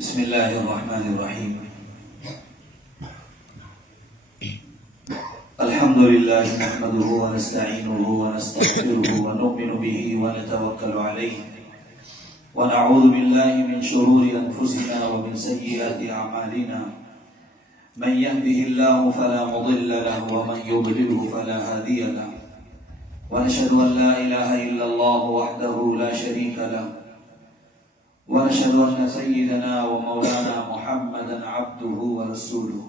بسم الله الرحمن الرحيم. الحمد لله نحمده ونستعينه ونستغفره ونؤمن به ونتوكل عليه ونعوذ بالله من شرور أنفسنا ومن سيئات أعمالنا. من يهده الله فلا مضل له ومن يضلله فلا هادي له، ونشهد أن لا إله إلا الله وحده لا شريك له، ونشهد أن سيدنا ومولانا محمدا عبده ورسوله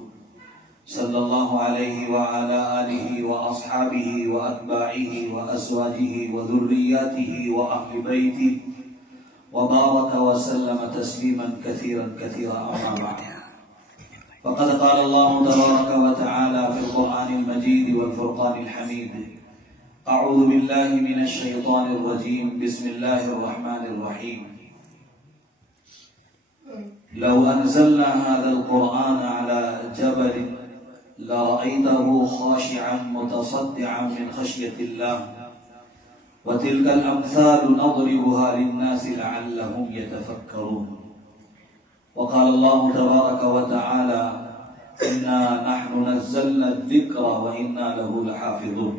صلى الله عليه وعلى آله وأصحابه وأتباعه وأزواجه وذرياته وأهل بيته وبارك وسلم تسليما كثيرا كثيرا. أما بعد، فقد قال الله تبارك وتعالى في القرآن المجيد والفرقان الحميد: أعوذ بالله من الشيطان الرجيم، بسم الله الرحمن الرحيم. لو أنزلنا هذا القرآن على جبل لرأيته خاشعا متصدعا من خشية الله، وتلك الأمثال نضربها للناس لعلهم يتفكرون. وقال الله تبارك وتعالى: إنا نحن نزلنا الذكر وإنا له لحافظون.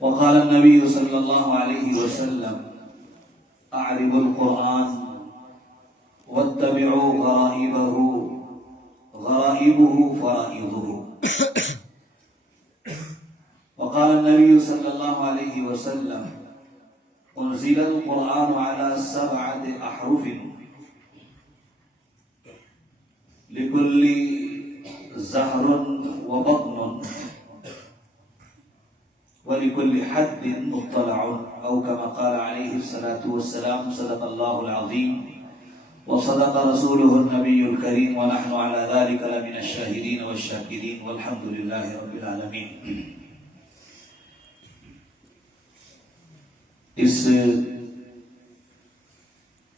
وقال النبي صلى الله عليه وسلم: أعرضوا القرآن واتبعوا غرائبه فرائضه. وقال النبي صلى الله عليه وسلم: أنزل القرآن على 7 أحرف لكل زهر وبطن ولكل حد مطلع، أو كما قال عليه الصلاة والسلام: صدق الله العظيم وصدق رسوله النبي الكريم ونحن على ذلك لمن الشاهدين والشاكرين والحمد لله رب العالمين. اس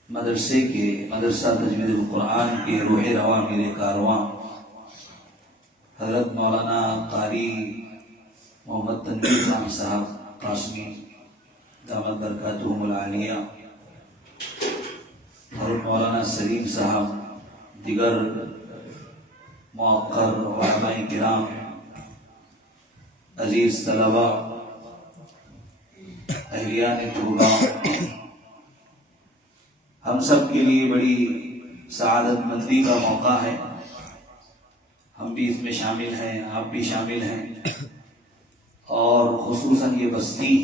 مدرسے کے مدرسہ تجوید القرآن کے روح رواں میرے کارواں حضرت مولانا قاری محمد تنویر خان صاحب قاسمی دامت برکاتہم العالیہ اور مولانا سلیم صاحب، دیگر موقر علماء کرام، عزیز طلبہ، اہلیان طلبہ، ہم سب کے لیے بڑی سعادت مندی کا موقع ہے. ہم بھی اس میں شامل ہیں، آپ بھی شامل ہیں، اور خصوصاً یہ بستی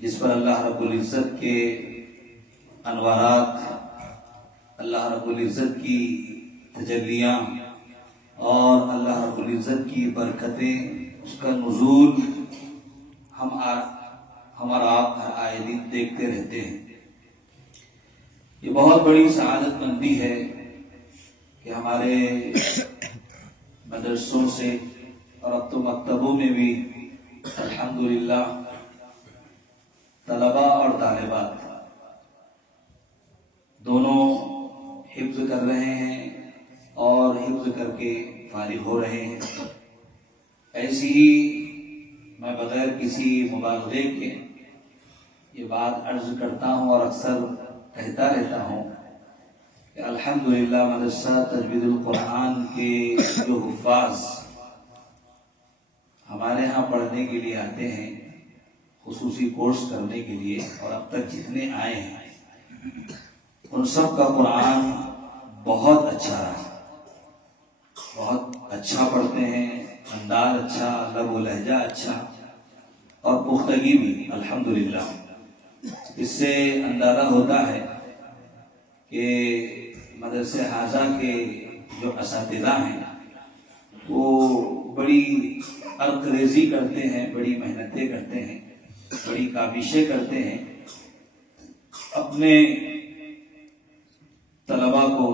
جس پر اللہ رب العزت کے انوارات، اللہ رب العزت کی تجلیاں اور اللہ رب العزت کی برکتیں، اس کا نزول ہم اور آپ ہر آئے دن دیکھتے رہتے ہیں. یہ بہت بڑی سعادت مندی ہے کہ ہمارے مدرسوں سے اور اب تو مکتبوں میں بھی الحمدللہ طلباء اور طالبات دونوں حفظ کر رہے ہیں اور حفظ کر کے فارغ ہو رہے ہیں. ایسی ہی میں بغیر کسی مبالغے کے یہ بات عرض کرتا ہوں اور اکثر کہتا رہتا ہوں کہ الحمدللہ مدرسہ تجوید القرآن کے جو حفاظ ہمارے ہاں پڑھنے کے لیے آتے ہیں، خصوصی کورس کرنے کے لیے، اور اب تک جتنے آئے ہیں ان سب کا قرآن بہت اچھا رہا، بہت اچھا پڑھتے ہیں، انداز اچھا، لب و لہجہ اچھا اور پختگی بھی الحمدللہ. اس سے اندازہ ہوتا ہے کہ مدرسہ حاضہ کے جو اساتذہ ہیں وہ بڑی عرق ریزی کرتے ہیں، بڑی محنتیں کرتے ہیں، بڑی کاوشیں کرتے ہیں اپنے طلباء کو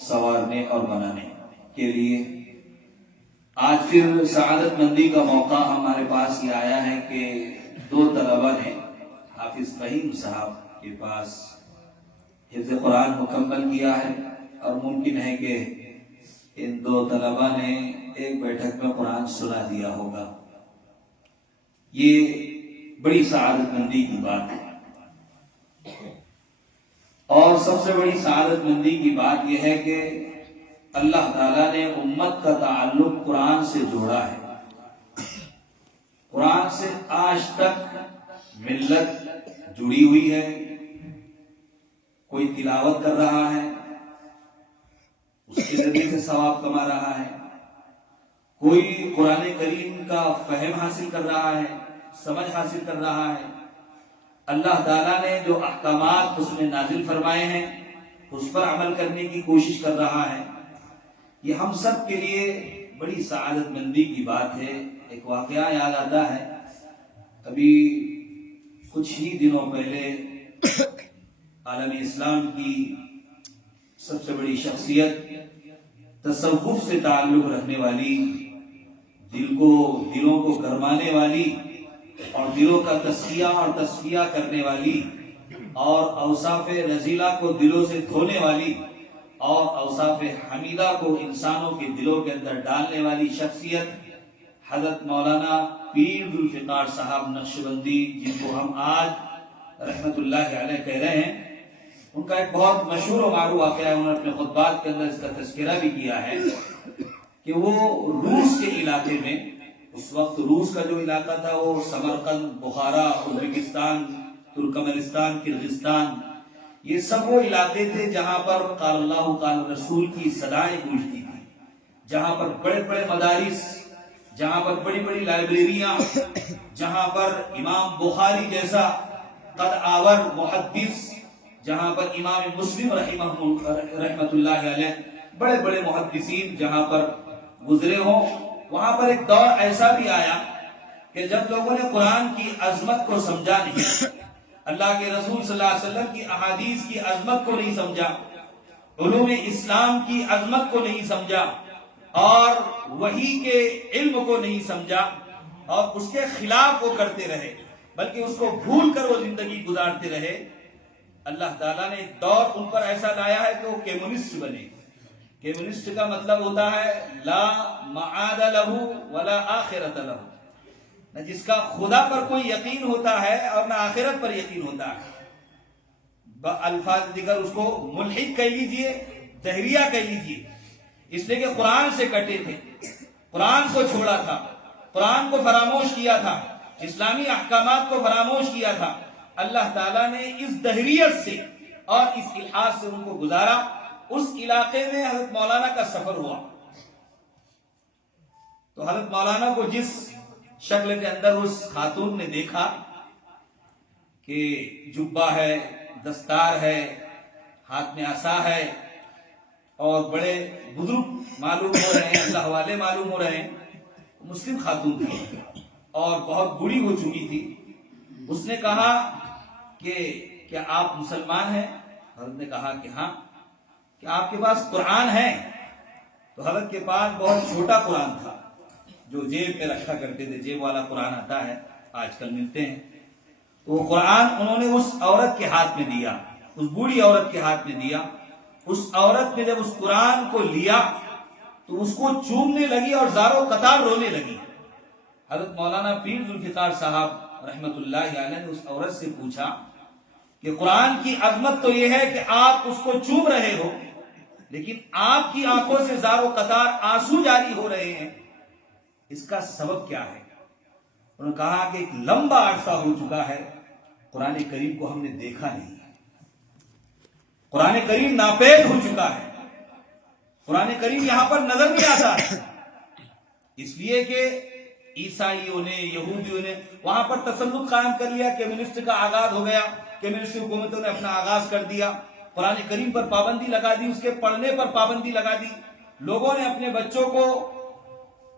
سنوارنے اور بنانے کے لیے. آج پھر سعادت مندی کا موقع ہمارے پاس یہ آیا ہے کہ 2 طلباء نے حافظ فہیم صاحب کے پاس حفظ قرآن مکمل کیا ہے، اور ممکن ہے کہ ان 2 طلباء نے ایک بیٹھک میں قرآن سنا دیا ہوگا. یہ بڑی سعادت مندی کی بات ہے. اور سب سے بڑی سعادت مندی کی بات یہ ہے کہ اللہ تعالیٰ نے امت کا تعلق قرآن سے جوڑا ہے. قرآن سے آج تک ملت جڑی ہوئی ہے. کوئی تلاوت کر رہا ہے، اس کے ذریعے سے ثواب کما رہا ہے. کوئی قرآن کریم کا فہم حاصل کر رہا ہے، سمجھ حاصل کر رہا ہے. اللہ تعالیٰ نے جو احکامات اس میں نازل فرمائے ہیں اس پر عمل کرنے کی کوشش کر رہا ہے. یہ ہم سب کے لیے بڑی سعادت مندی کی بات ہے. ایک واقعہ یاد آتا ہے، ابھی کچھ ہی دنوں پہلے عالم اسلام کی سب سے بڑی شخصیت، تصوف سے تعلق رکھنے والی، دلوں کو گرمانے والی اور دلوں کا تزکیہ اور تصفیہ کرنے والی اور اوصاف رذیلہ کو دلوں سے دھونے والی اور اوصاف حمیدہ کو انسانوں کے دلوں کے اندر ڈالنے والی شخصیت حضرت مولانا پیر ذوالفقار صاحب نقشبندی، جن کو ہم آج رحمت اللہ علیہ کہہ رہے ہیں. ان کا ایک بہت مشہور و معروف واقعہ ہے، انہوں نے اپنے خطبات کے اندر اس کا تذکرہ بھی کیا ہے کہ وہ روس کے علاقے میں، اس وقت روس کا جو علاقہ تھا وہ سمرقند، بخارا، ازبکستان، ترکمنستان، کرغزستان، یہ سب وہ علاقے تھے جہاں پر قال اللہ قال رسول کی صدائیں گونجتی تھی، جہاں پر بڑے بڑے مدارس، جہاں پر بڑی بڑی لائبریریاں، جہاں پر امام بخاری جیسا قد آور محدث، جہاں پر امام مسلم رحمت اللہ علیہ، بڑے بڑے محدثین جہاں پر گزرے ہوں. وہاں پر ایک دور ایسا بھی آیا کہ جب لوگوں نے قرآن کی عظمت کو سمجھا نہیں، اللہ کے رسول صلی اللہ علیہ وسلم کی احادیث کی عظمت کو نہیں سمجھا، علوم اسلام کی عظمت کو نہیں سمجھا اور وحی کے علم کو نہیں سمجھا اور اس کے خلاف وہ کرتے رہے، بلکہ اس کو بھول کر وہ زندگی گزارتے رہے. اللہ تعالیٰ نے ایک دور ان پر ایسا لایا ہے کہ وہ کمیونسٹ بنے. کمیونسٹ کا مطلب ہوتا ہے لا معاد لہ ولا آخرت لہ، نہ جس کا خدا پر کوئی یقین ہوتا ہے اور نہ آخرت پر یقین ہوتا ہے. الفاظ دیگر اس کو ملحد کہہ لیجئے، دہریہ کہہ لیجئے، اس لیے کہ قرآن سے کٹے تھے، قرآن کو چھوڑا تھا، قرآن کو فراموش کیا تھا، اسلامی احکامات کو فراموش کیا تھا. اللہ تعالیٰ نے اس دہریت سے اور اس الحاظ سے ان کو گزارا. اس علاقے میں حضرت مولانا کا سفر ہوا تو حضرت مولانا کو جس شکل کے اندر اس خاتون نے دیکھا کہ جبہ ہے، دستار ہے، ہاتھ میں عصا ہے اور بڑے بزرگ معلوم ہو رہے ہیں، اللہ والے معلوم ہو رہے ہیں. مسلم خاتون تھی اور بہت بوڑھی ہو چکی تھی. اس نے کہا کہ کیا آپ مسلمان ہیں؟ حضرت نے کہا کہ ہاں. کہ آپ کے پاس قرآن ہے؟ تو حضرت کے پاس بہت چھوٹا قرآن تھا جو جیب میں رکھا کرتے تھے، جیب والا قرآن آتا ہے آج کل ملتے ہیں. تو وہ قرآن انہوں نے اس عورت کے ہاتھ میں دیا، اس بوڑھی عورت کے ہاتھ میں دیا. اس عورت نے جب اس قرآن کو لیا تو اس کو چومنے لگی اور زاروں قطار رونے لگی. حضرت مولانا پیر ذوالفقار صاحب رحمت اللہ علیہ نے اس عورت سے پوچھا کہ قرآن کی عظمت تو یہ ہے کہ آپ اس کو چوم رہے ہو، لیکن آپ کی آنکھوں سے زاروں قطار آنسو جاری ہو رہے ہیں، اس کا سبب کیا ہے؟ انہوں نے کہا کہ ایک لمبا عرصہ ہو چکا ہے قرآن کریم کو ہم نے دیکھا نہیں، قرآن کریم ناپید ہو چکا ہے، قرآن کریم یہاں پر نظر نہیں آتا ہے. اس لیے کہ عیسائیوں نے، یہودیوں نے وہاں پر تسلط قائم کر لیا، کمیونسٹ کا آغاز ہو گیا، کمیونسٹ حکومتوں نے اپنا آغاز کر دیا، قرآن کریم پر پابندی لگا دی، اس کے پڑھنے پر پابندی لگا دی. لوگوں نے اپنے بچوں کو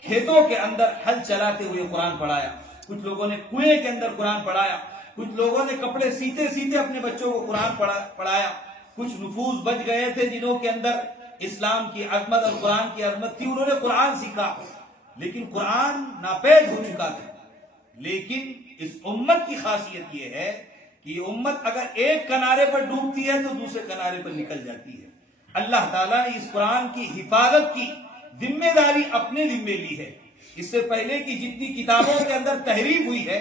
کھیتوں کے اندر ہل چلاتے ہوئے قرآن پڑھایا، کچھ لوگوں نے کنویں کے اندر قرآن پڑھایا، کچھ لوگوں نے کپڑے سیتے سیتے اپنے بچوں کو قرآن پڑھایا. کچھ نفوس بچ گئے تھے جنہوں کے اندر اسلام کی عظمت اور قرآن کی عظمت تھی، انہوں نے قرآن سیکھا، لیکن قرآن ناپید ہو چکا تھا. لیکن اس امت کی خاصیت یہ ہے کہ یہ امت اگر ایک کنارے پر ڈوبتی ہے تو دوسرے کنارے پر نکل جاتی ہے. اللہ تعالیٰ نے اس قرآن کی حفاظت کی ذمہ داری اپنے ذمے لی ہے. اس سے پہلے کی جتنی کتابوں کے اندر تحریف ہوئی ہے،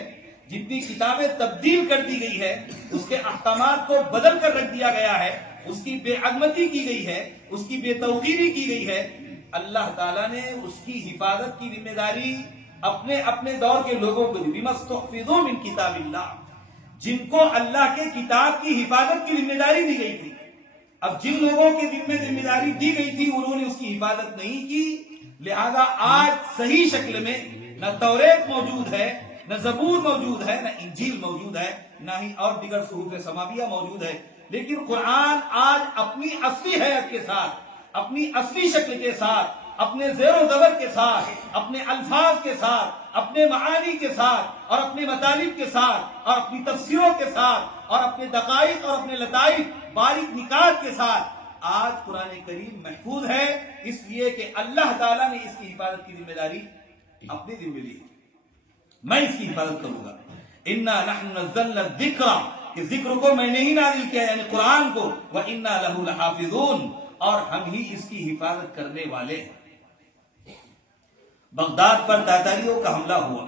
جتنی کتابیں تبدیل کر دی گئی ہے، اس کے احکامات کو بدل کر رکھ دیا گیا ہے، اس کی بے عظمتی کی گئی ہے، اس کی بے توقیری کی گئی ہے، اللہ تعالیٰ نے اس کی حفاظت کی ذمہ داری اپنے دور کے لوگوں کو دی۔ بِمَا اسْتُحْفِظُوا مِنْ کِتَابِ اللَّهِ، جن کو اللہ کے کتاب کی حفاظت کی ذمہ داری دی گئی تھی۔ اب جن لوگوں کے ذمہ داری دی گئی تھی انہوں نے اس کی حفاظت نہیں کی، لہذا آج صحیح شکل میں نہ توریت موجود ہے، نہ زبور موجود ہے، نہ انجیل موجود ہے، نہ ہی اور دیگر صحف سماویہ موجود ہے، لیکن قرآن آج اپنی اصلی حیت کے ساتھ، اپنی اصلی شکل کے ساتھ، اپنے زیر و زبر کے ساتھ، اپنے الفاظ کے ساتھ، اپنے معانی کے ساتھ اور اپنے مطالب کے ساتھ اور اپنی تفسیروں کے ساتھ اور اپنے دقائق اور اپنے لطائف باریک نکات کے ساتھ آج قرآن کریم محفوظ ہے، اس لیے کہ اللہ تعالیٰ نے اس کی حفاظت کی ذمہ داری اپنی ذمہ لی۔ میں اس کی حفاظت کروں گا۔ اِنَّا نَحْنُ نَزَّلْنَا الذِّكْرَ، کہ ذکر کو میں نے ہی نازل کیا یعنی قرآن کو، وَإِنَّا لَهُ لَحَافِظُونَ، اور ہم ہی اس کی حفاظت کرنے والے ہیں۔ بغداد پر تاتاریوں کا حملہ ہوا،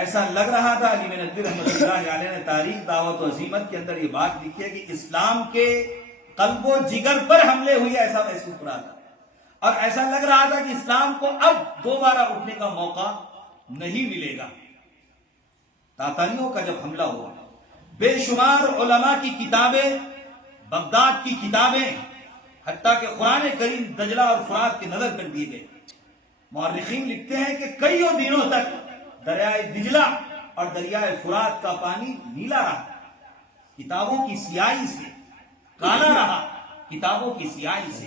ایسا لگ رہا تھا، علی ندوی رحمۃ اللہ علیہ نے تاریخ دعوت و عزیمت کے اندر یہ بات لکھی ہے کہ اسلام کے قلب و جگر پر حملے ہوئے، ایسا محسوس ہو رہا تھا، اور ایسا لگ رہا تھا کہ اسلام کو اب دوبارہ اٹھنے کا موقع نہیں ملے گا۔ تاتاریوں کا جب حملہ ہوا، بے شمار علماء کی کتابیں، بغداد کی کتابیں، حتیٰ کہ قرآن کریم دجلہ اور فرات کے نظر کر دیے گئے۔ مورخین لکھتے ہیں کہ کئیوں دنوں تک دریائے دجلہ اور دریائے فرات کا پانی نیلا رہا، کتابوں کی سیاہی سے کالا رہا، کتابوں کی سیاہی سے،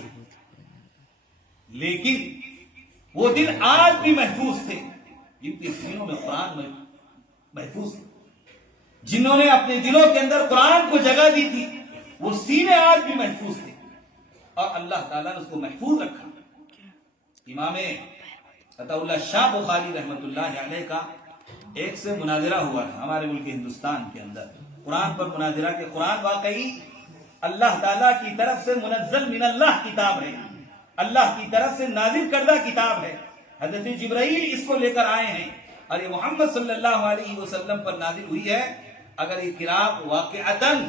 لیکن وہ دن آج بھی محفوظ تھے جن کے سینوں میں قرآن محفوظ تھے، جنہوں نے اپنے دلوں کے اندر قرآن کو جگہ دی تھی، وہ سینے آج بھی محفوظ تھے اور اللہ تعالیٰ نے اس کو محفوظ رکھا۔ امام عطا اللہ شاہ بخاری رحمت اللہ علیہ کا ایک سے مناظرہ ہوا تھا ہمارے ملک ہندوستان کے اندر، قرآن پر مناظرہ، کہ قرآن واقعی اللہ تعالیٰ کی طرف سے منزل من اللہ کتاب ہے، اللہ کی طرف سے نازل کردہ کتاب ہے، حضرت جبرائیل اس کو لے کر آئے ہیں اور یہ محمد صلی اللہ علیہ وسلم پر نازل ہوئی ہے۔ اگر یہ کتاب واقعتاً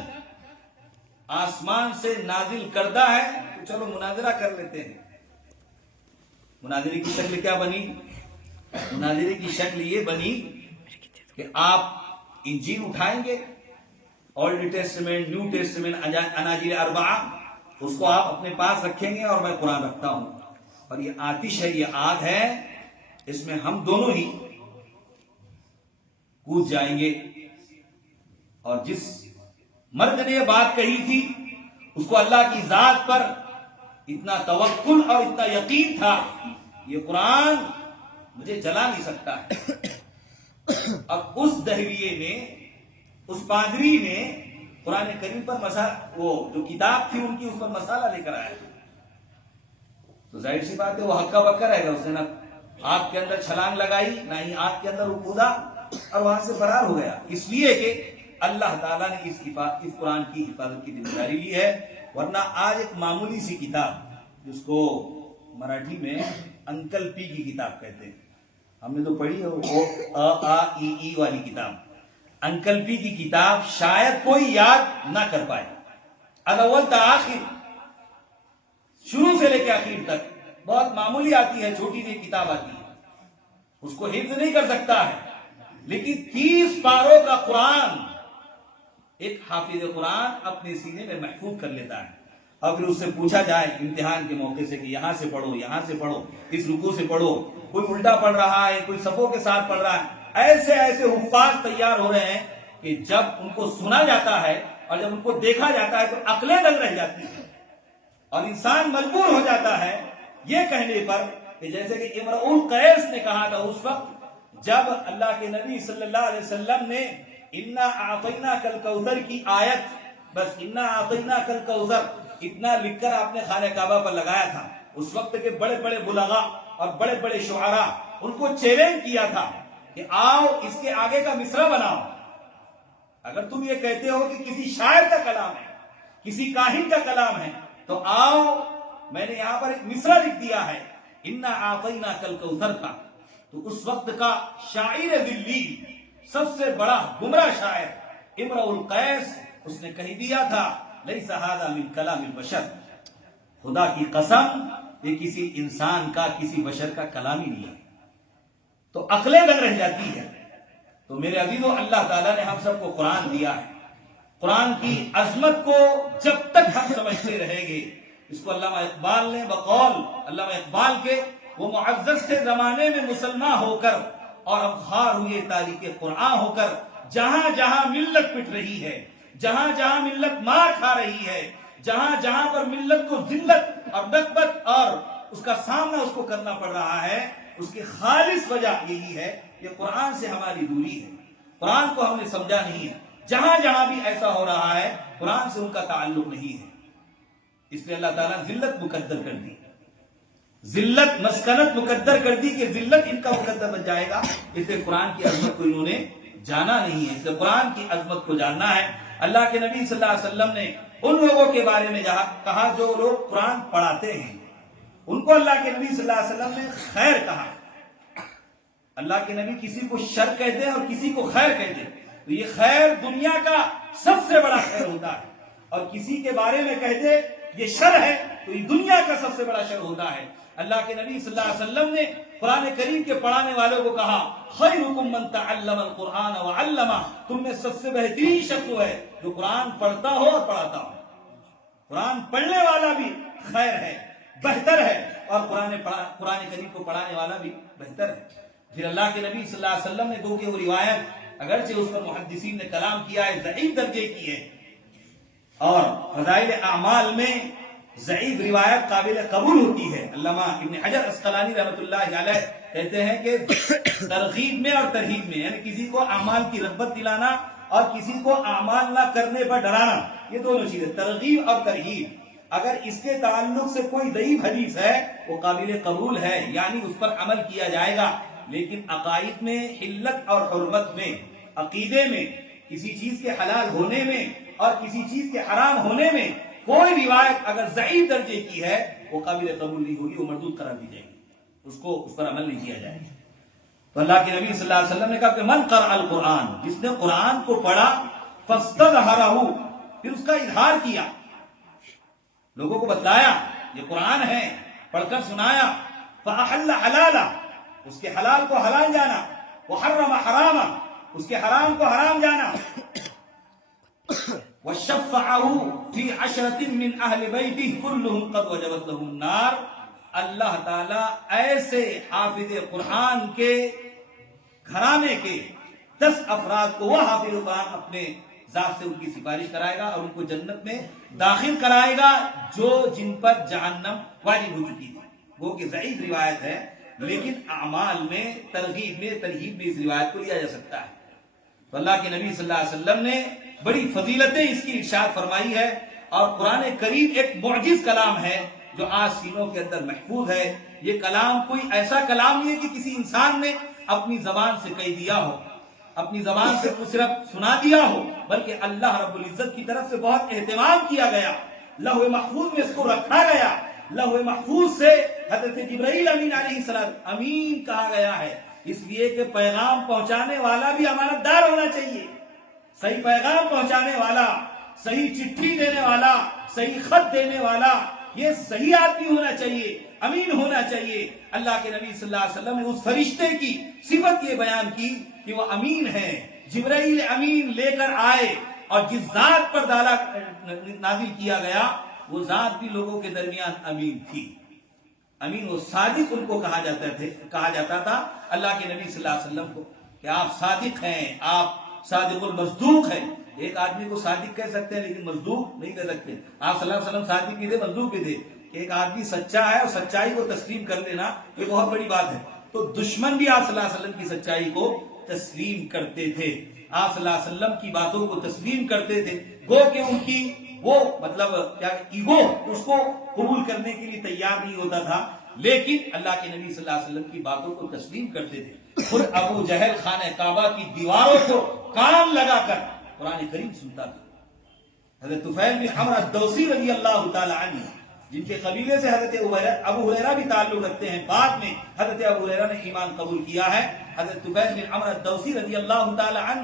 آسمان سے نازل کردہ ہے تو چلو مناظرہ کر لیتے ہیں۔ مناظرے کی شکل کیا بنی؟ مناظرے کی شکل یہ بنی کہ آپ انجیل اٹھائیں گے، اولڈ ٹیسٹمنٹ، نیو ٹیسٹمنٹ، اناجیل اربعہ، اس کو آپ اپنے پاس رکھیں گے اور میں قرآن رکھتا ہوں، اور یہ آتش ہے، یہ آگ ہے، اس میں ہم دونوں ہی کود جائیں گے۔ اور جس مرد نے یہ بات کہی تھی اس کو اللہ کی ذات پر اتنا توکل اور اتنا یقین تھا، یہ قرآن مجھے جلا نہیں سکتا ہے۔ اب اس دہریے نے، اس پادری نے قرآن کریم پر وہ جو کتاب تھی ان کی، اس پر مسالہ لے کر آیا، تو ظاہر سی بات ہے وہ ہکا بکا رہے گا، اس نے نہ آگ کے اندر چھلانگ لگائی، نہ ہی آگ کے اندر وہ کودا اور وہاں سے فرار ہو گیا، اس لیے کہ اللہ تعالیٰ نے اس قرآن کی حفاظت کی ذمہ داری لی ہے۔ ورنہ آج ایک معمولی سی کتاب جس کو مراٹھی میں انکل پی کی کتاب کہتے ہیں، ہم نے تو پڑھی ہے وہ آ ای والی کتاب، انکل پی کی کتاب شاید کوئی یاد نہ کر پائے، اول تا آخر، شروع سے لے کے آخر تک، بہت معمولی آتی ہے، چھوٹی سی کتاب آتی ہے، اس کو حفظ نہیں کر سکتا ہے، لیکن 30 پاروں کا قرآن ایک حافظ قرآن اپنے سینے میں محفوظ کر لیتا ہے، اور پھر اس سے پوچھا جائے امتحان کے موقع سے کہ یہاں سے پڑھو، یہاں سے پڑھو، اس رکوع سے پڑھو، کوئی الٹا پڑھ رہا ہے، کوئی صفوں کے ساتھ پڑھ رہا ہے، ایسے ایسے حفاظ تیار ہو رہے ہیں کہ جب ان کو سنا جاتا ہے اور جب ان کو دیکھا جاتا ہے تو عقلیں دنگ رہ جاتی ہیں، اور انسان مجبور ہو جاتا ہے یہ کہنے پر کہ جیسے کہ امرؤ القیس نے کہا تھا اس وقت جب اللہ کے نبی صلی اللہ علیہ وسلم نے انا اعطیناک الکوثر کی آیت، بس انا اعطیناک الکوثر اتنا لکھ کر آپ نے خانہ کعبہ پر لگایا تھا، اس وقت کے بڑے بڑے بلغاء اور بڑے بڑے شعراء ان کو چیلنج کیا تھا کہ آؤ اس کے آگے کا مصرع بناؤ، اگر تم یہ کہتے ہو کہ کسی شاعر کا کلام ہے، کسی کاہن کا کلام ہے، تو آؤ میں نے یہاں پر ایک مصرع لکھ دیا ہے، انا اعطیناک الکوثر کا۔ تو اس وقت کا شاعر ذلی، سب سے بڑا گمراہ شاعر امرؤ القیس اس نے کہہ دیا تھا لیس ھذا من کلام البشر، خدا کی قسم یہ کسی انسان کا، کسی بشر کا کلام ہی نہیں ہے۔ تو عقلیں دنگ رہ جاتی ہے۔ تو میرے عزیزو، اللہ تعالیٰ نے ہم سب کو قرآن دیا ہے، قرآن کی عظمت کو جب تک ہم سمجھتے رہیں گے، اس کو علامہ اقبال نے بقول علامہ اقبال کے، وہ معزز سے زمانے میں مسلمان ہو کر اور اب خار ہوئے تاریخ قرآن ہو کر، جہاں جہاں ملت پٹ رہی ہے، جہاں جہاں ملت مار کھا رہی ہے، جہاں جہاں پر ملت کو ذلت اور نکبت اور اس کا سامنا اس کو کرنا پڑ رہا ہے، اس کی خالص وجہ یہی ہے کہ قرآن سے ہماری دوری ہے، قرآن کو ہم نے سمجھا نہیں ہے۔ جہاں جہاں بھی ایسا ہو رہا ہے قرآن سے ان کا تعلق نہیں ہے، اس لیے اللہ تعالیٰ نے ذلت مقدر کر دی، ذلت مسکنت مقدر کر دی کہ ذلت ان کا مقدر بن جائے گا۔ اس لیے قرآن کی عظمت کو انہوں نے جانا نہیں ہے، اس لیے قرآن کی عظمت کو جاننا ہے۔ اللہ کے نبی صلی اللہ علیہ وسلم نے ان لوگوں کے بارے میں کہا جو لوگ قرآن پڑھاتے ہیں، ان کو اللہ کے نبی صلی اللہ علیہ وسلم نے خیر کہا۔ اللہ کے نبی کسی کو شر کہتے ہیں اور کسی کو خیر کہتے ہیں، تو یہ خیر دنیا کا سب سے بڑا خیر ہوتا ہے، اور کسی کے بارے میں کہتے یہ شر ہے تو یہ دنیا کا سب سے بڑا شر ہوتا ہے۔ اللہ کے نبی صلی اللہ علیہ وسلم نے قرآن کریم کے پڑھانے والوں کو کہا خیرکم من تعلم القرآن وعلمہ، تم میں سب سے بہترین شخص وہ ہے جو قرآن پڑھتا ہو اور پڑھاتا ہو۔ قرآن پڑھنے والا بھی خیر ہے، بہتر ہے، اور قرآن کریم کو پڑھانے والا بھی بہتر ہے۔ پھر اللہ کے نبی صلی اللہ علیہ وسلم نے دو کہ وہ روایت اگرچہ اس پر محدثین نے کلام کیا ہے، ضعیف درجے کی ہے، اور فضائل اعمال میں ضعیف روایت قابل قبول ہوتی ہے۔ علامہ ابن حجر اسقلانی رحمۃ اللہ علیہ کہتے ہیں کہ ترغیب میں اور ترہیب میں، یعنی کسی کو اعمال کی رغبت دلانا اور کسی کو اعمال نہ کرنے پر ڈرانا، یہ دونوں چیزیں ترغیب اور ترہیب، اگر اس کے تعلق سے کوئی ضعیف حدیث ہے وہ قابل قبول ہے، یعنی اس پر عمل کیا جائے گا، لیکن عقائد میں حلت اور حرمت میں، عقیدے میں، کسی چیز کے حلال ہونے میں اور کسی چیز کے حرام ہونے میں کوئی روایت اگر ضعیف درجے کی ہے وہ قابل قبول نہیں ہوگی، وہ مردود قرار دی جائے گی، اس پر عمل نہیں کیا جائے گا۔ تو اللہ کے نبی صلی اللہ علیہ وسلم نے کہا کہ من قرأ القرآن، جس نے قرآن کو پڑھا، فاستظہرہ، پھر اس کا اظہار کیا، لوگوں کو بتلایا یہ قرآن ہے، پڑھ کر سنایا، فأحل حلالا، اس کے حلال کو حلال جانا، وحرم حراما، اس کے حرام کو حرام جانا، وشفعه في عشرة من اہل بیتہ كلهم قد وجبت لهم النار، اللہ تعالیٰ ایسے حافظ قرآن کے گھرانے کے 10 افراد کو وہ حافظ قرآن اپنے ذات سے ان کی سفارش کرائے گا اور ان کو جنت میں داخل کرائے گا جو جن پر جہنم واجب ہو چکی تھی۔ وہ کہ ضعیف روایت ہے، لیکن اعمال میں ترغیب میں ترہیب میں اس روایت کو لیا جا سکتا ہے۔ تو اللہ کے نبی صلی اللہ علیہ وسلم نے بڑی فضیلتیں اس کی ارشاد فرمائی ہے، اور قرآن کریم ایک معجز کلام ہے جو آج سینوں کے اندر محفوظ ہے۔ یہ کلام کوئی ایسا کلام نہیں ہے کہ کسی انسان نے اپنی زبان سے کہہ دیا ہو، اپنی زبان سے صرف سنا دیا ہو، بلکہ اللہ رب العزت کی طرف سے بہت اہتمام کیا گیا، لوح محفوظ میں اس کو رکھا گیا، لوح محفوظ سے حضرت جبرائیل امین علیہ السلام امین کہا گیا ہے، اس لیے کہ پیغام پہنچانے والا بھی امانت دار ہونا چاہیے، صحیح پیغام پہنچانے والا، صحیح چٹھی دینے والا، صحیح خط دینے والا، یہ صحیح آدمی ہونا چاہیے، امین ہونا چاہیے۔ اللہ کے نبی صلی اللہ علیہ وسلم نے اس فرشتے کی صفت یہ بیان کی کہ وہ امین ہے، جبرائیل امین لے کر آئے، اور جس ذات پر نازل کیا گیا وہ ذات بھی لوگوں کے درمیان امین تھی، امین و صادق ان کو کہا جاتا تھا اللہ کے نبی صلی اللہ علیہ وسلم کو، کہ آپ صادق ہیں، آپ صادق المصدوق ہیں۔ ایک آدمی کو صادق کہہ سکتے ہیں لیکن مصدوق نہیں کہہ سکتے۔ آپ صلی اللہ علیہ وسلم صادق بھی تھے، مصدوق بھی تھے، کہ ایک آدمی سچا ہے اور سچائی کو تسلیم کر لینا یہ بہت بڑی بات ہے۔ تو دشمن بھی آپ صلی اللہ علیہ وسلم کی سچائی کو تسلیم کرتے تھے، آپ صلی اللہ علیہ وسلم کی باتوں کو تسلیم کرتے تھے، گو کہ ان کی وہ مطلب کیا ایگو اس کو قبول کرنے کے لیے تیار نہیں ہوتا تھا، لیکن اللہ کے نبی صلی اللہ علیہ وسلم کی باتوں کو تسلیم کرتے تھے۔ خود ابو جہل خانہ کعبہ کی دیواروں کو کان لگا کر قرآن کریم سنتا تھا۔ حضرت طفیل بن عمرو الدوسی رضی اللہ تعالی عنہ، جن کے قبیلے سے حضرت ابو ہریرہ بھی تعلق رکھتے ہیں، بعد میں حضرت ابو ہریرہ نے ایمان قبول کیا ہے۔ حضرت طفیل بن عمرو الدوسی رضی اللہ تعالی عنہ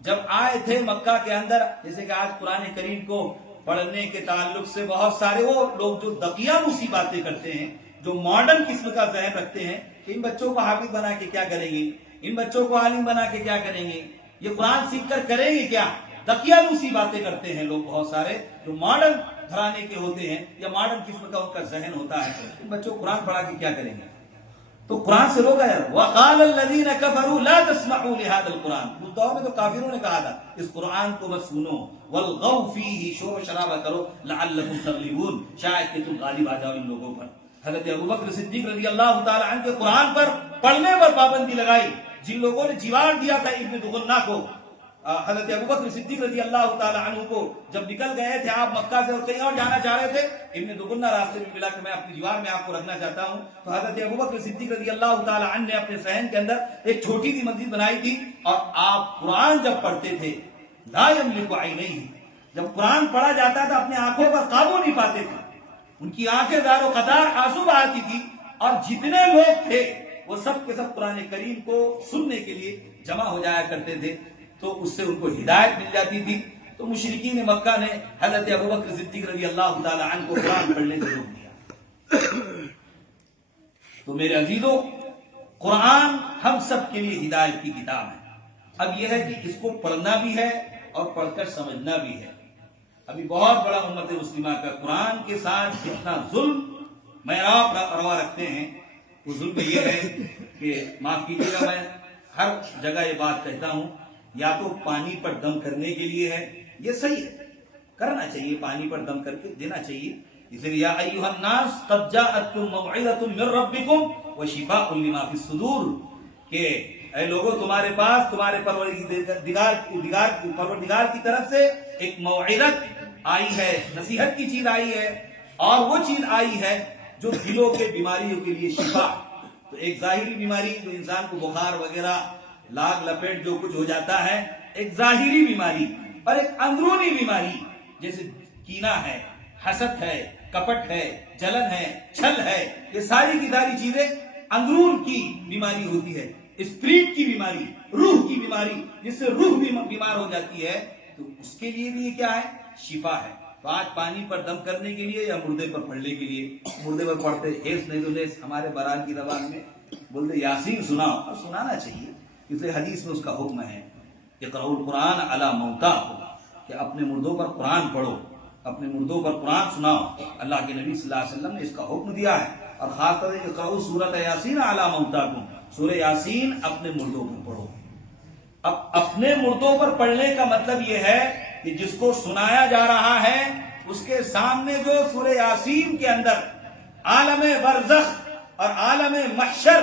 جب آئے تھے مکہ کے اندر، جیسے کہ آج قرآن کریم کو پڑھنے کے تعلق سے بہت سارے وہ لوگ جو دقیانوسی باتیں کرتے ہیں، جو ماڈرن قسم کا ذہن رکھتے ہیں کہ ان بچوں کو حافظ بنا کے کیا کریں گے، ان بچوں کو عالم بنا کے کیا کریں گے، یہ قرآن سیکھ کر کریں گے کیا، دقیانوسی باتیں کرتے ہیں لوگ بہت سارے جو ماڈرن گھرانے کے ہوتے ہیں یا ماڈرن قسم کا ان کا ذہن ہوتا ہے، ان بچوں کو قرآن پڑھا کے کیا کریں گے۔ تو قرآن سے روکا ہے۔ وَقَالَ الَّذِينَ كَفَرُوا لَا تَسْمَعُوا لِهَذَا الْقُرْآنِ، اس دور میں تو کافروں نے کہا تھا اس قرآن کو مت سنو، وَالْغَوْا فِيهِ، شور و شرابہ کرو، لَعَلَّكُمْ تَغْلِبُونَ، شاید کہ تم غالب آ جاؤ ان لوگوں پر۔ حضرت ابوبکر صدیق رضی اللہ تعالی عنہ کے قرآن پر پڑھنے پر پابندی لگائی۔ جن لوگوں نے جوار دیا تھا ابن دغنہ کو، حضرت ابوبکر صدیق رضی اللہ تعالی عنہ کو جب نکل گئے تھے آپ مکہ سے اور کہیں اور جانا چاہ رہے تھے، ابن دغنہ راستے میں ملا کہ میں اپنی دیوار میں آپ کو رکھنا چاہتا ہوں، تو حضرت ابوبکر صدیق رضی اللہ تعالی عنہ نے اپنے صحن کے اندر ایک چھوٹی سی مسجد بنائی تھی، اور آپ قرآن جب پڑھتے تھے لا یملک عینیہ، جب قرآن پڑھا جاتا تھا اپنے آنکھوں پر قابو نہیں پاتے تھے، ان کی آنکھیں زار و قطار آنسو بہاتی تھی، اور جتنے لوگ تھے وہ سب کے سب قرآن کریم کو سننے کے لیے جمع ہو جایا کرتے تھے، تو اس سے ان کو ہدایت مل جاتی تھی۔ تو مشرکین مکہ نے حضرت ابوبکر صدیق رضی اللہ تعالی عنہ کو قرآن پڑھنے سے روک دیا۔ تو میرے عزیزو، قرآن ہم سب کے لیے ہدایت کی کتاب ہے۔ اب یہ ہے کہ اس کو پڑھنا بھی ہے اور پڑھ کر سمجھنا بھی ہے۔ ابھی بہت بڑا امت مسلمہ کا قرآن کے ساتھ جتنا ظلم معیار روا رکھتے ہیں، وہ ظلم یہ ہے کہ معاف کیجیے گا، میں ہر جگہ یہ بات کہتا ہوں، یا تو پانی پر دم کرنے کے لیے ہے، یہ صحیح ہے، کرنا چاہیے، پانی پر دم کر کے دینا چاہیے، اس لیے یا ایھا الناس قد جاءتکم موعظۃ من ربکم وشفاء لما فی الصدور، کہ اے لوگوں تمہارے پاس تمہارے پروردگار کی طرف سے ایک موعظت آئی ہے، نصیحت کی چیز آئی ہے، اور وہ چیز آئی ہے جو دلوں کے بیماریوں کے لیے شفا۔ تو ایک ظاہری بیماری جو انسان کو بخار وغیرہ لاگ لپیٹ جو کچھ ہو جاتا ہے، ایک ظاہری بیماری، اور ایک اندرونی بیماری جیسے کینہ ہے، حسد ہے، کپٹ ہے، جلن ہے، چھل ہے، یہ ساری کی ساری چیزیں اندرون کی بیماری ہوتی ہے، اسپرٹ کی بیماری، روح کی بیماری، جس سے روح بھی بیمار ہو جاتی ہے، تو اس کے لیے بھی یہ کیا ہے؟ شفا ہے۔ تو آج پانی پر دم کرنے کے لیے یا مردے پر پڑھنے کے لیے، مردے پر پڑھتے ایس نہیں تو لیس، ہمارے بران کی زبان میں بولتے یاسین سناؤ، اور سنانا چاہیے، اس لیے حدیث میں اس کا حکم ہے، اقرؤوا القرآن علی موتاکم، کہ اپنے مردوں پر قرآن پڑھو، اپنے مردوں پر قرآن سناؤ۔ اللہ کے نبی صلی اللہ علیہ وسلم نے اس کا حکم دیا ہے، اور خاص طور سے اقرؤوا سورۃ یاسین علی موتاکم، سورہ یاسین اپنے مردوں پر پڑھو۔ اب اپنے مردوں پر پڑھنے کا مطلب یہ ہے کہ جس کو سنایا جا رہا ہے اس کے سامنے جو سورہ یاسین کے اندر عالم برزخ اور عالم محشر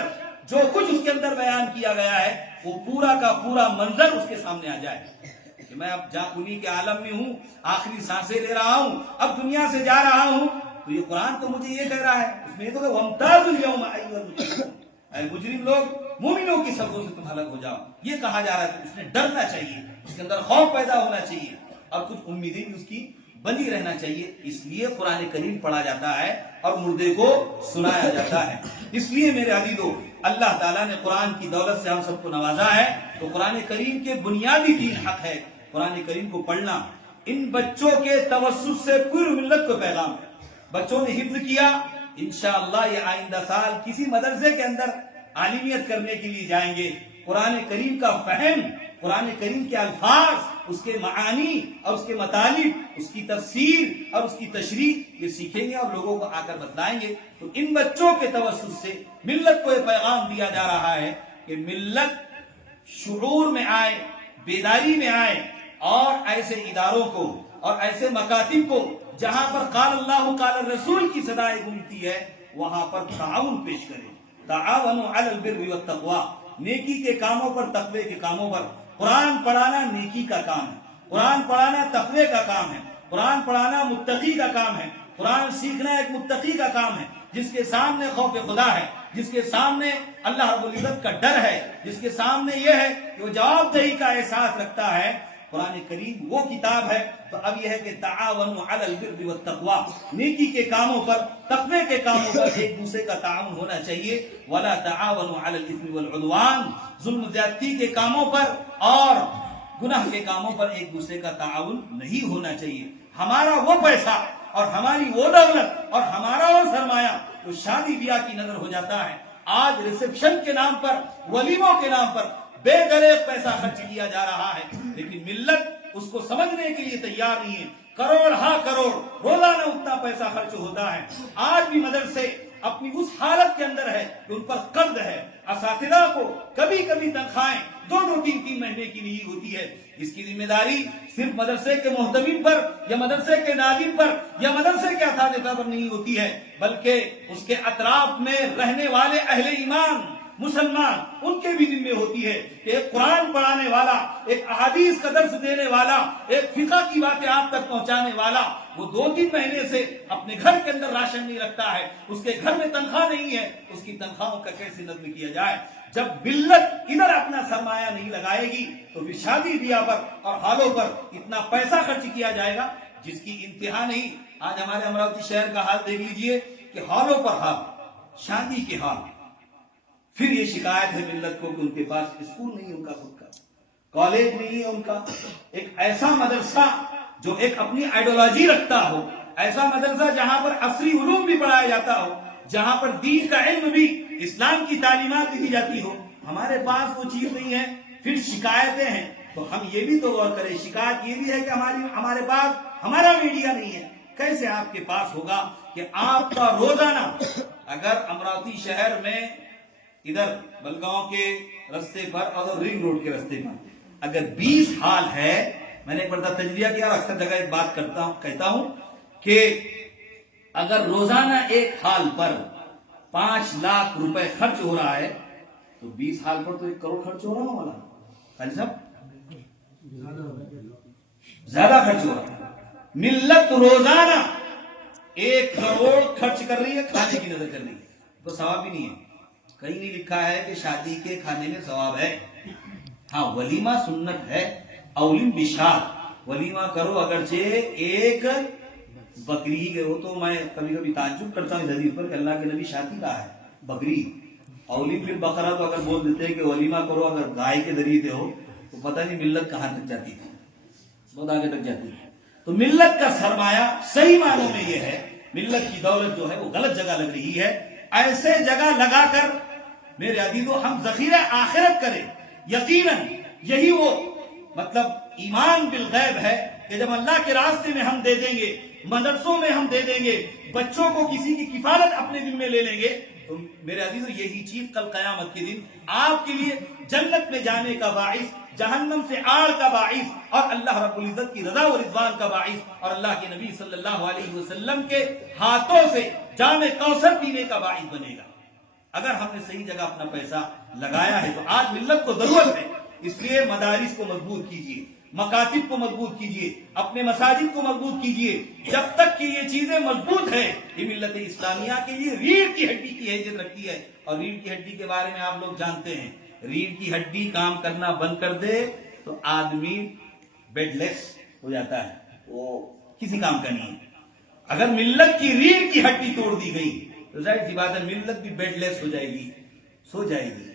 جو کچھ اس کے اندر بیان کیا گیا ہے، وہ پورا کا پورا منظر اس کے سامنے آ جائے کہ میں اب انہی کے عالم میں ہوں، آخری سانسیں لے رہا ہوں، اب دنیا سے جا رہا ہوں، تو یہ قرآن تو مجھے یہ کہہ رہا ہے، اس میں یہ تو کہ وَامْتَازُوا الْيَوْمَ أَيُّهَا الْمُجْرِمُونَ، اے مجرم لوگ، مومنوں کی صفوں سے تم الگ ہو جاؤ، یہ کہا جا رہا ہے۔ تو اس نے ڈرنا چاہیے، اس کے اندر خوف پیدا ہونا چاہیے، اور کچھ امیدیں بھی اس کی بنی رہنا چاہیے، اس لیے قرآن کریم پڑھا جاتا ہے اور مردے کو سنایا جاتا ہے۔ اس لیے میرے عزیزو، اللہ تعالیٰ نے قرآن کی دولت سے ہم سب کو نوازا ہے، تو قرآن کریم کے بنیادی تین حق ہے قرآن کریم کو پڑھنا۔ ان بچوں کے توسط سے پوری ملت کو پیغام ہے، بچوں نے حفظ کیا، انشاءاللہ یہ آئندہ سال کسی مدرسے کے اندر عالمیت کرنے کے لیے جائیں گے، قرآن کریم کا فہم، قرآن کریم کے الفاظ، اس کے معانی اور اس کے مطالب، اس کی تفسیر اور اس کی تشریح یہ سیکھیں گے اور لوگوں کو آ کر بتلائیں گے۔ تو ان بچوں کے توسط سے ملت کو یہ پیغام دیا جا رہا ہے کہ ملت شعور میں آئے، بیداری میں آئے، اور ایسے اداروں کو اور ایسے مکاتب کو جہاں پر قال اللہ قال الرسول کی صدائے گونجتی ہے، وہاں پر تعاون پیش کرے۔ تعاونوا علی البر والتقوی، نیکی کے کاموں پر، تقوی کے کاموں پر۔ قرآن پڑھانا نیکی کا کام ہے، قرآن پڑھانا تقوی کا کام ہے، قرآن پڑھانا متقی کا کام ہے، قرآن سیکھنا ایک متقی کا کام ہے، جس کے سامنے خوف خدا ہے، جس کے سامنے اللہ رب العزت کا ڈر ہے، جس کے سامنے یہ ہے کہ وہ جواب دہی کا احساس رکھتا ہے۔ قرآن کریم وہ کتاب ہے۔ تو اب یہ ہے کہ تعاونوا علی البر والتقوی، نیکی کے کاموں پر، تقوی کے کاموں پر ایک دوسرے کا تعاون ہونا چاہیے۔ ولا تعاونوا علی الاثم والعدوان، ظلم زیادتی کے کاموں پر اور گناہ کے کاموں پر ایک دوسرے کا تعاون نہیں ہونا چاہیے. ہمارا وہ پیسہ اور ہماری وہ دولت اور ہمارا وہ سرمایہ جو شادی بیاہ کی نظر ہو جاتا ہے، آج ریسپشن کے نام پر، ولیموں کے نام پر بے دریغ پیسہ خرچ کیا جا رہا ہے، لیکن ملت اس کو سمجھنے کے لیے تیار نہیں ہے. کروڑ ہاں کروڑ روزانہ اتنا پیسہ خرچ ہوتا ہے. آج بھی مدرسے اپنی اس حالت کے اندر ہے کہ ان پر قرض ہے. اساتذہ کو کبھی کبھی تنخواہیں 2-3 مہینے کی نہیں ہوتی ہے. اس کی ذمہ داری صرف مدرسے کے محتمین پر یا مدرسے کے ناظم پر یا مدرسے کے اساتذہ پر نہیں ہوتی ہے، بلکہ اس کے اطراف میں رہنے والے اہل ایمان مسلمان ان کے بھی ذمہ ہوتی ہے کہ ایک قرآن پڑھانے والا، ایک احادیث کا درس دینے والا، ایک فقہ کی باتیں آپ تک پہنچانے والا، وہ 2-3 مہینے سے اپنے گھر کے اندر راشن نہیں رکھتا ہے، اس کے گھر میں تنخواہ نہیں ہے، اس کی تنخواہوں کا کیسے نظم کیا جائے؟ جب ملت ادھر اپنا سرمایہ نہیں لگائے گی تو پھر شادی بیاہ پر اور حالوں پر اتنا پیسہ خرچ کیا جائے گا جس کی انتہا نہیں. آج ہمارے امراوتی شہر کا حال دیکھ لیجئے کہ حالوں پر حال، شادی کے حال. پھر یہ شکایت ہے ملت کو کہ ان کے پاس اسکول نہیں ہے، ان کا خود کا کالج نہیں ہے، ان کا ایک ایسا مدرسہ جو ایک اپنی آئیڈیالوجی رکھتا ہو، ایسا مدرسہ جہاں پر عصری علوم بھی پڑھایا جاتا ہو، جہاں پر دین کا علم بھی، اسلام کی تعلیمات بھی دی جاتی ہو. ہمارے پاس وہ چیز نہیں ہے. پھر شکایتیں ہیں تو ہم یہ بھی تو غور کریں، شکایت یہ بھی ہے کہ ہمارے پاس ہمارا میڈیا نہیں ہے. کیسے آپ کے پاس ہوگا کہ آپ کا روزانہ اگر امراوتی شہر میں ادھر بلگاؤں کے رستے پر اور رنگ روڈ کے رستے پر اگر 20 ہال ہے، میں نے ایک بڑا تجزیہ کیا اور اکثر جگہ ایک بات کہتا ہوں کہ اگر روزانہ ایک ہال پر 5 لاکھ روپے خرچ ہو رہا ہے تو 20 ہال پر تو 1 کروڑ خرچ ہو رہا ہے. والا خالی صاحب زیادہ خرچ ہو رہا ہے. ملت روزانہ 1 کروڑ خرچ کر رہی ہے، کھانے کی نظر کر رہی ہے، تو ثواب بھی نہیں ہے. کہیں نہیں لکھا ہے کہ شادی کے کھانے میں ثواب ہے. ہاں ولیمہ سنت ہے، اولم بشار، ولیمہ کرو اگرچہ ایک بکری ہی ہو. تو میں کبھی کبھی تعجب کرتا ہوں اس حدیث پر کہ اللہ کے نبی شادی کہا ہے بکری، اولم بالبقرہ. تو اگر بول دیتے کہ ولیمہ کرو اگر گائے کے ذریعے سے ہو تو پتہ نہیں ملت کہاں تک جاتی ہے، بہت آگے تک جاتی ہے. تو ملت کا سرمایہ صحیح معنوں میں یہ ہے، ملت کی دولت جو ہے وہ غلط جگہ لگ رہی ہے. ایسے جگہ لگا کر میرے عزیزو ہم ذخیرہ آخرت کریں. یقیناً یہی وہ مطلب ایمان بالغیب ہے کہ جب اللہ کے راستے میں ہم دے دیں گے، مدرسوں میں ہم دے دیں گے، بچوں کو کسی کی کفالت اپنے ذمہ لے لیں گے، تو میرے عزیزو یہی چیز کل قیامت کے دن آپ کے لیے جنت میں جانے کا باعث، جہنم سے آڑ کا باعث اور اللہ رب العزت کی رضا و رضوان کا باعث اور اللہ کے نبی صلی اللہ علیہ وسلم کے ہاتھوں سے جام کوثر پینے کا باعث بنے گا. اگر ہم نے صحیح جگہ اپنا پیسہ لگایا ہے تو آج ملت کو ضرورت ہے. اس لیے مدارس کو مضبوط کیجیے، مکاتب کو مضبوط کیجیے، اپنے مساجد کو مضبوط کیجیے. جب تک کہ یہ چیزیں مضبوط ہیں یہ ملت اسلامیہ کے لیے ریڑھ کی ہڈی کی حیثیت رکھتی ہے. اور ریڑھ کی ہڈی کے بارے میں آپ لوگ جانتے ہیں، ریڑھ کی ہڈی کام کرنا بند کر دے تو آدمی بیڈ لیس ہو جاتا ہے، وہ کسی کام کا نہیں ہے. اگر ملت کی ریڑھ کی ہڈی توڑ دی گئی تو ظاہر سی بات ہے ملت بھی بیڈ لیس ہو جائے گی، سو جائے گی.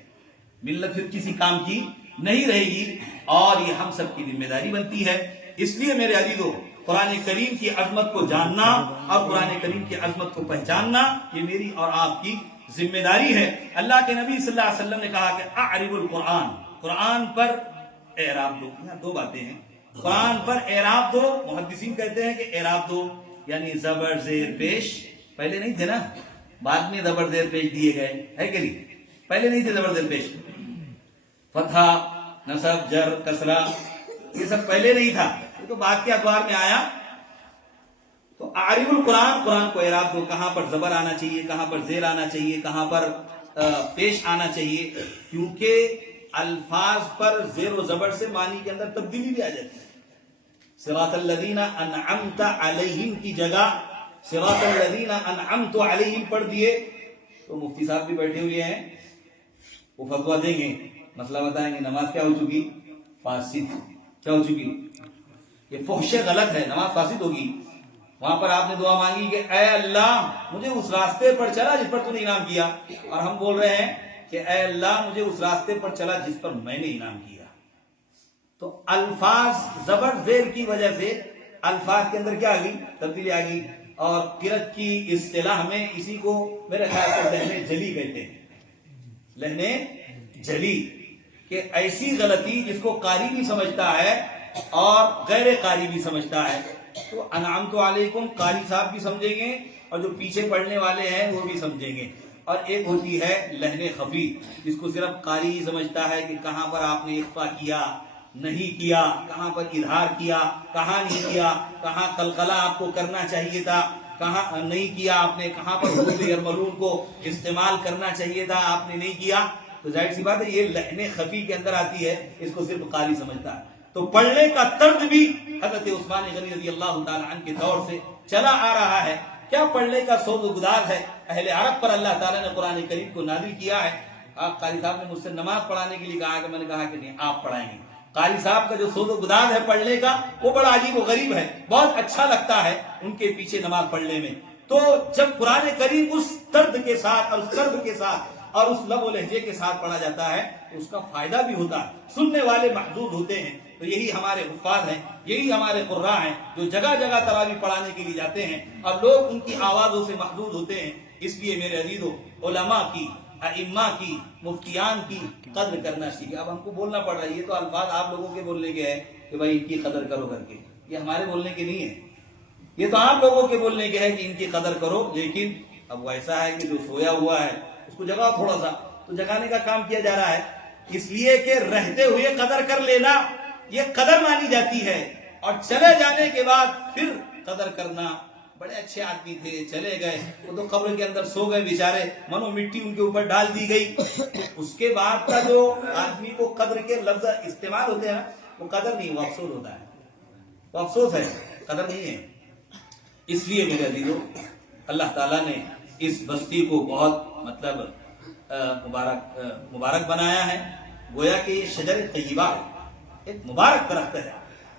ملت پھر کسی کام کی نہیں رہے گی اور یہ ہم سب کی ذمہ داری بنتی ہے. اس لیے میرے عزیزو قرآن کریم کی عظمت کو جاننا اور قرآن کریم کی عظمت کو پہچاننا یہ میری اور آپ کی ذمہ داری ہے. اللہ کے نبی صلی اللہ علیہ وسلم نے کہا کہ اعرب القرآن، قرآن پر اعراب دو. یہاں 2 باتیں ہیں، قرآن پر اعراب دو. محدثین کہتے ہیں کہ اعراب دو یعنی زبر زیر پیش. پہلے نہیں تھے نا، بعد میں زبر زیر پیش دیے گئے ہے کہ نہیں؟ پہلے نہیں تھے زبر زیر پیش. فتح، نصب، جر، کسرہ یہ سب پہلے نہیں تھا، یہ تو بعد کے ادوار میں آیا. تو اعرب القرآن، قرآن کو اعراب دو. کہاں پر زبر آنا چاہیے، کہاں پر زیر آنا چاہیے، کہاں پر پیش آنا چاہیے، کیونکہ الفاظ پر زیر و زبر سے معنی کے اندر تبدیلی بھی آ جاتی ہے. صراط الذین انعمت علیہم کی جگہ صراط الذین انعمت علیہم پڑھ دیے. تو مفتی صاحب بھی بیٹھے ہوئے ہیں، وہ فتویٰ دیں گے، مسئلہ بتائیں گے. نماز کیا ہو چکی؟ فاسد. کیا ہو چکی؟ یہ فحش غلط ہے، نماز فاسد ہوگی. وہاں پر آپ نے دعا مانگی کہ اے اللہ مجھے اس راستے پر چلا جس پر تو نے انعام کیا، اور ہم بول رہے ہیں کہ اے اللہ مجھے اس راستے پر چلا جس پر میں نے انعام کیا. تو الفاظ زبر زیر کی وجہ سے الفاظ کے اندر کیا آ گئی؟ تبدیلی آ گئی. اور قرأت کی اصطلاح میں اسی کو میرے خیال سے لہن جلی کہتے ہیں. لہن جلی کہ ایسی غلطی جس کو قاری بھی سمجھتا ہے اور غیر قاری بھی سمجھتا ہے. تو انعمت علیکم قاری صاحب بھی سمجھیں گے اور جو پیچھے پڑھنے والے ہیں وہ بھی سمجھیں گے. اور ایک ہوتی ہے لہن خفی جس کو صرف قاری ہی سمجھتا ہے کہ کہاں پر آپ نے اخفا کیا نہیں کیا, کہاں پر اظہار کیا کہاں نہیں کیا, کہاں قلقلہ آپ کو کرنا چاہیے تھا کہاں نہیں کیا آپ نے, کہاں پر حروف یرملون کو استعمال کرنا چاہیے تھا آپ نے نہیں کیا. تو ظاہر سی بات ہے یہ لہن خفی کے اندر آتی ہے, اس کو صرف قاری سمجھتا ہے. تو پڑھنے کا طرز بھی حضرت عثمان غنی رضی اللہ تعالی عنہ کے دور سے چلا آ رہا ہے. کیا پڑھنے کا سوز و گداز ہے اہل عرب پر اللہ تعالیٰ نے قرآن کریم کو نازل کیا ہے. آپ قاری صاحب نے مجھ سے نماز پڑھانے کے لیے کہا کہ میں نے کہا کہ نہیں آپ پڑھائیں گے. قاری صاحب کا جو سوز و گداز ہے پڑھنے کا وہ بڑا عجیب و غریب ہے, بہت اچھا لگتا ہے ان کے پیچھے نماز پڑھنے میں. تو جب قرآن کریم اس درد کے ساتھ اور اس قرب کے ساتھ اور اس لب و لہجے کے ساتھ پڑھا جاتا ہے تو اس کا فائدہ بھی ہوتا ہے, سننے والے محظوظ ہوتے ہیں. تو یہی ہمارے حفاظ ہیں, یہی ہمارے قراء ہیں جو جگہ جگہ تراویح پڑھانے کے لیے جاتے ہیں اور لوگ ان کی آوازوں سے محظوظ ہوتے ہیں. اس لیے میرے عزیزو علماء کی, ائمہ کی, مفتیان کی قدر کرنا سیکھیں. اب ہم کو بولنا پڑ رہا ہے, یہ تو الفاظ آپ لوگوں کے بولنے کے ہیں کہ بھائی ان کی قدر کرو کر کے, یہ ہمارے بولنے کے نہیں ہے, یہ تو آپ لوگوں کے بولنے کے ہے کہ ان کی قدر کرو. لیکن اب وہ ایسا ہے کہ جو سویا ہوا ہے اس کو جگاؤ تھوڑا سا, تو جگانے کا کام کیا جا رہا ہے. اس لیے کہ رہتے ہوئے قدر کر لینا یہ قدر مانی جاتی ہے, اور چلے جانے کے بعد پھر قدر کرنا. بڑے اچھے آدمی تھے چلے گئے, وہ تو قبر کے اندر سو گئے بیچارے, منو مٹی ان کے اوپر ڈال دی گئی. اس کے بعد کا جو آدمی کو قدر کے لفظ استعمال ہوتے ہیں نا وہ قدر نہیں, وہ افسوس ہوتا ہے, وہ افسوس ہے, قدر نہیں ہے. اس لیے میرے عزیزو اللہ تعالیٰ نے اس بستی کو بہت مطلب مبارک بنایا ہے. گویا کہ یہ شجر طیبہ ایک مبارک درخت ہے,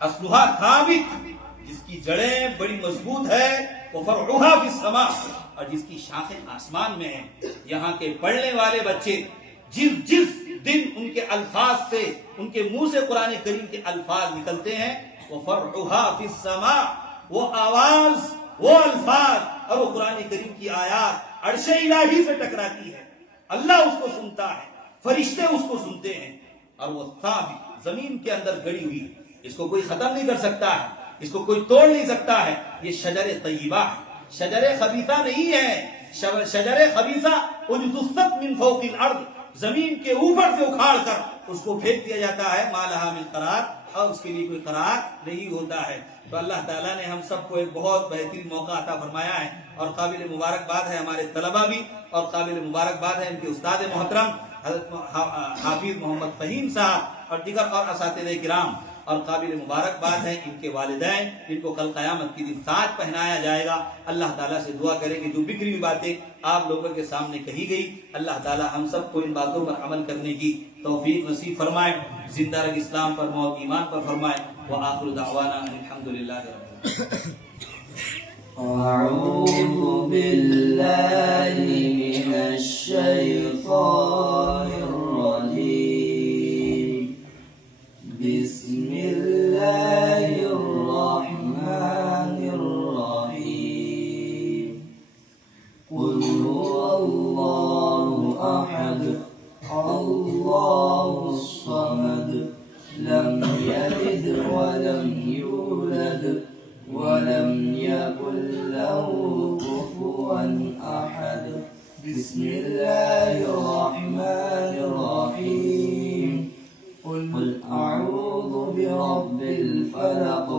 اصلھا ثابت, جس کی جڑیں بڑی مضبوط ہے, وفرعھا فی السماء, اور جس کی شاخیں آسمان میں ہیں. یہاں کے پڑھنے والے بچے جس دن ان کے الفاظ سے, ان کے منہ سے قرآن کریم کے الفاظ نکلتے ہیں, وفرعھا فی السماء, وہ آواز, وہ الفاظ اور وہ قرآن کریم کی آیات عرش الہی سے ٹکراتی ہے, اللہ اس کو سنتا ہے, فرشتے اس کو سنتے ہیں, اور وہ ثابت زمین کے اندر گڑی ہوئی, اس کو کوئی ختم نہیں کر سکتا ہے, اس کو کوئی توڑ نہیں سکتا ہے. یہ شجر طیبہ ہے, شجر خبیثہ نہیں ہے. شجر خبیثہ اجتثت من فوق الارض, زمین کے اوپر سے اکھاڑ کر اس کو پھینک دیا جاتا ہے, ما لہا من قرار, اور اس کے لیے کوئی قرار نہیں ہوتا ہے. تو اللہ تعالیٰ نے ہم سب کو ایک بہت بہترین موقع عطا فرمایا ہے, اور قابل مبارکباد ہے ہمارے طلبہ بھی, اور قابل مبارکباد ہے ان کے استاد محترم حضرت حافظ محمد فہیم صاحب اور دیگر اور اساتذہ کرام, اور قابل مبارکباد ہے ان کے والدین جن کو کل قیامت کی دن تاج پہنایا جائے گا. اللہ تعالیٰ سے دعا کریں کہ جو بکھری ہوئی باتیں آپ لوگوں کے سامنے کہی گئی, اللہ تعالیٰ ہم سب کو ان باتوں پر عمل کرنے کی توفیق نصیب فرمائے, زندہ رکھ اسلام پر, موت ایمان پر فرمائے. وآخر دعوانا الحمدللہ رب العالمین. أعوذ بالله من الشيطان الرجيم. بسم الله الرحمن الرحيم. قل هو الله أحد الله الصمد لم يلد ولم يولد ولم يكن له كفوا أحد. بسم الله الرحمن الرحيم. قل أعوذ برب الفلق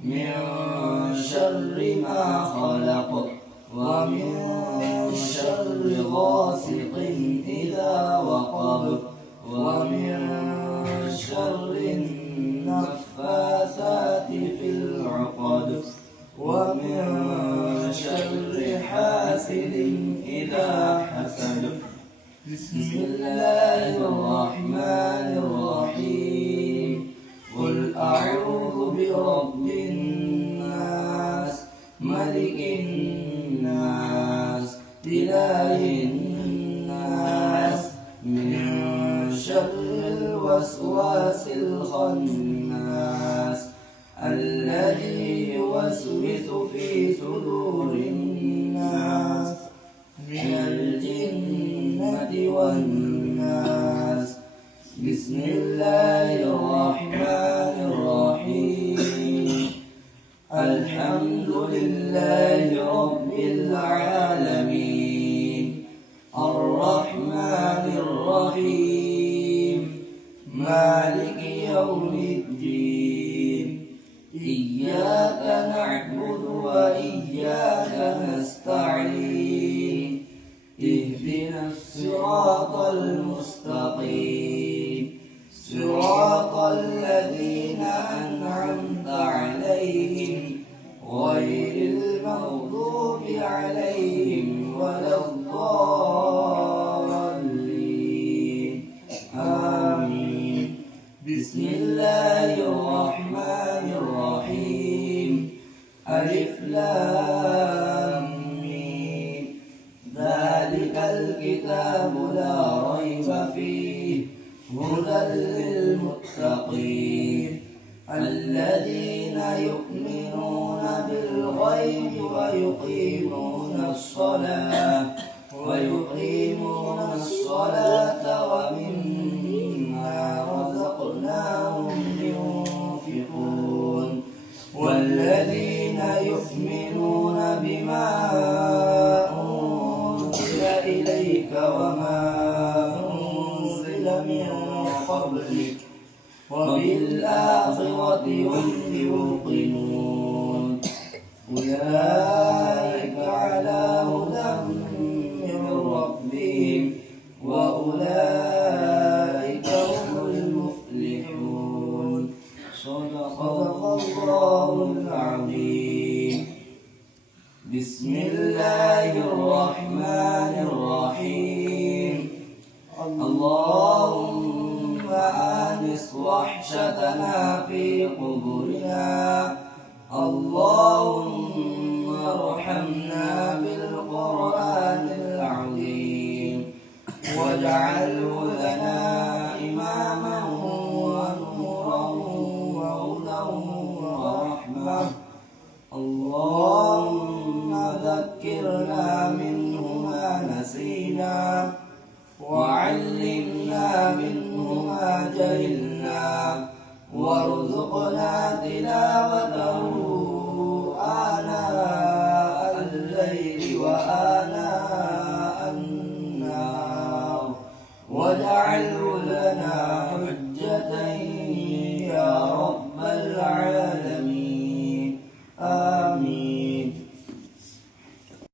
من شر ما خلق ومن شر غاسق إذا وقب ومن شر النفاثات في العقد ومن شر حاسد إذا حسد. بسم الله الرحمن الرحيم. قل أعوذ برب الناس ملك الناس إله الناس من شر الوسواس الخناس الذي يوسوس في صدور الناس من الجنة والناس. بسم الله الرحمن الرحيم. الحمد لله رب العالمين الرحمن الرحيم مالك يوم الدين. إياك نعبد وإياك نستعين. اهدنا الصراط المستقيم صراط الذين أنعمت عليهم غير المغضوب عليهم ولا الضالين آمين. بسم الله الرحمن الرحيم. ألف لام ميم. ذلك الكتاب لا ريب فيه هدى للمتقين الذين يؤمنون بالغيب ويقيمون الصلاة ومما رزقناهم ينفقون. والذين يؤمنون بما أنزل إليك وما أنزل من قبلك وبالآخرة هم يوقنون. أولئك على هدى من ربهم وأولئك هم المفلحون. صدق الله العظيم. بسم الله الرحمن الرحيم. اللهم آنس وحشتنا في قبورنا. اللهم ارحمنا بالقرآن العظيم واجعله